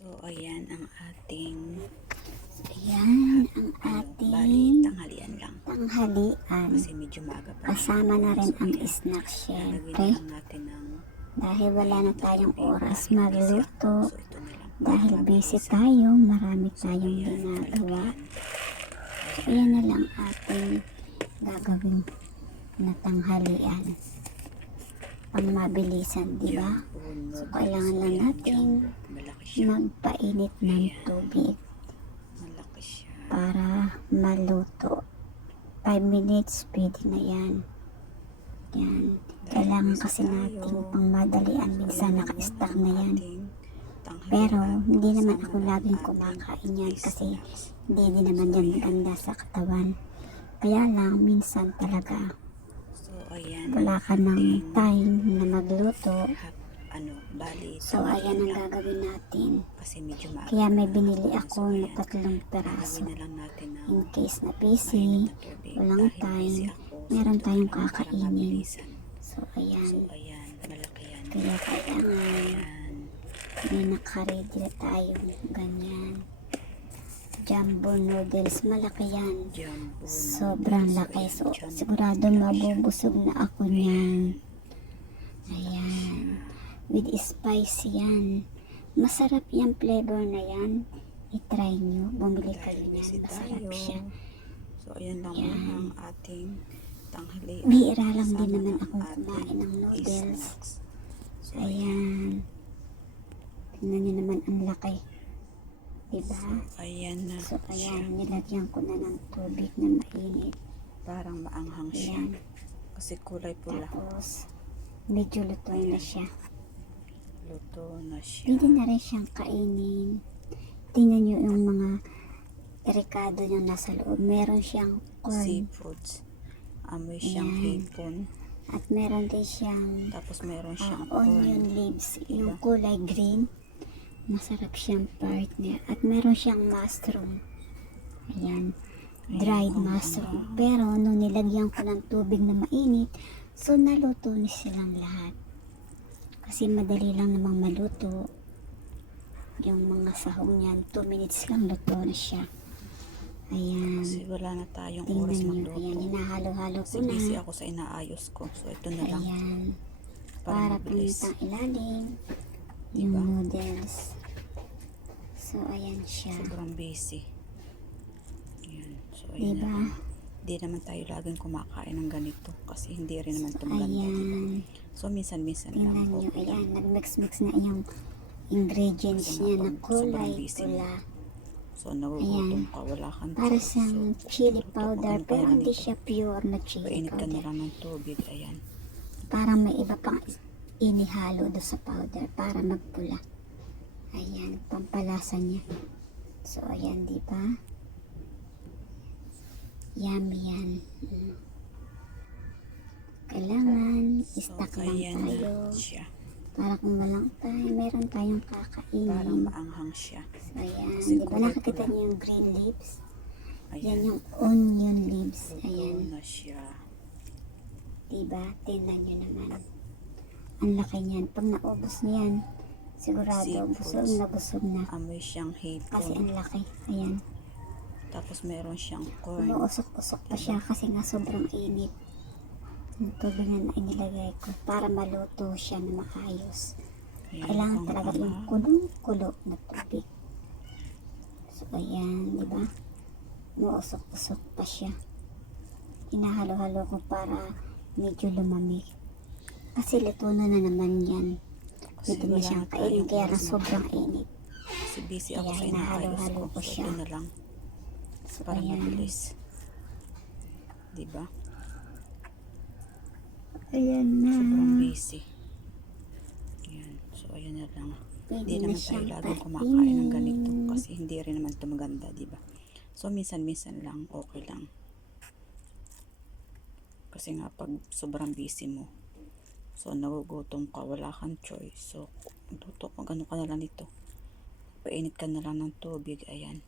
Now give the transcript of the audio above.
So, ayan ang ating tanghalian lang. Tanghalian. Kasi medyo maaga pa. Kasama na rin ang snack syempre. Natin ng Dahil wala na tayong oras magluto. So, ito na lang. Dahil busy tayo, marami tayong ginagawa. So, ayan na lang ating gagawin na tanghalian. Pang mabilisan, di ba? So, kailangan lang natin magpainit ng tubig para maluto. 5 minutes, pwede na yan. Yan. Kailangan kasi natin pang madalian. Minsan naka-stack na yan. Pero, hindi naman ako laging kumakain yan kasi hindi din naman yan maganda sa katawan. Kaya lang, minsan talaga wala ka ng time na magluto. So, ayan ang gagawin natin. Kaya may binili ako na 3 peraso. In case na busy, walang time, meron tayong kakainin. So, ayan. Kaya kailangan may nakaready na tayo. Ganyan. Jumbo noodles. Malaki yan. Sobrang laki. So, sigurado mabubusog na ako niyan. Ayan. With spicy yan. Masarap yung flavor na yan. I-try nyo. Bumili kayo niyan. Masarap siya. So, ayan lang ang ating tanghalian. Bihira lang din naman akong kumain ng noodles. Ayan. Tingnan nyo naman ang laki. Diba? Ayan na. So, ayan. Nilagyan ko na ng tubig na mainit. Parang maanghang siya. Kasi kulay pula. Tapos, medyo luto na siya. Luto na siya. Pwede na rin siyang kainin. Tingnan nyo yung mga ricado niya nasa loob. Meron siyang corn. Seafoods. Amoy siyang hipon. At meron din siyang tapos meron siyang onion leaves. Yung kulay green. Masarap siyang partner. At meron siyang mushroom. Ayan. Dried mushroom. Pero nung nilagyan ko ng tubig na mainit, so naluto ni silang lahat. Kasi madali lang namang maluto. Yung mga sahog niyan, 2 minutes lang luto na siya. Ayan. Kasi wala na tayong tingnan oras nyo. magluto. Ayan, hinahalo-halo ko kasi na. busy ako sa inaayos ko. So, ito na lang. Ayan. Para puntang ilalim. Yung noodles. So, ayan siya. Sobrang busy. Ayan. So, ayan diba? Na. Hindi naman tayo laging kumakain ng ganito. Kasi hindi rin naman ito maganda. Ayan. So, minsan-minsan tingnan lang. Nyo. Ayan. Nag-mix-mix na yung ingredients niya na kulay pula. So, nagugutom ka. Wala kang para siyang chili powder. Pero hindi siya pure na chili painit ka na powder. lang ng tubig. Ayan. Parang may iba pang inihalo do sa powder para magpula. Ayan, pampalasa niya. So, ayan, di ba? Yummy yan. Kailangan, stack lang tayo. Para kung walang tayo, meron tayong kakainin. Parang maanghang siya. So, ayan. Di ba nakikita niyo yung green leaves? Yan yung onion leaves. Ayan. Na siya. Diba? Tingnan nyo naman. Ang laki niyan. Pag naubos niyan, sigurado busog na. Amoy siyang hipon. Kasi ang laki. Ayan. Tapos meron siyang corn. Umuusok-usok pa siya kasi nga sobrang init. Yung tubig na inilagay ko para maluto siya na maayos. Kailangan talaga yung kulong-kulo na tubig. So, ayan. Diba? Umuusok-usok pa siya. Inahalo-halo ko para medyo lumamig. Kasi luto na naman yan. Pwede na siyang kainin kaya na sobrang init. Kasi busy ako sa inaayos ko. So, ito na lang. So, para ayan. mabilis. Diba? Ayan na. Sobrang busy. Ayan. So, ayan na lang. Hindi naman tayo laging kumakain ng ganito. Kasi hindi rin naman ito maganda. Diba? So, minsan-minsan lang. Okay lang. Kasi nga pag sobrang busy mo, so nagugutom ka, wala kang choice. So, ano ka na lang nito. Painit ka na lang ng tubig. Ayan.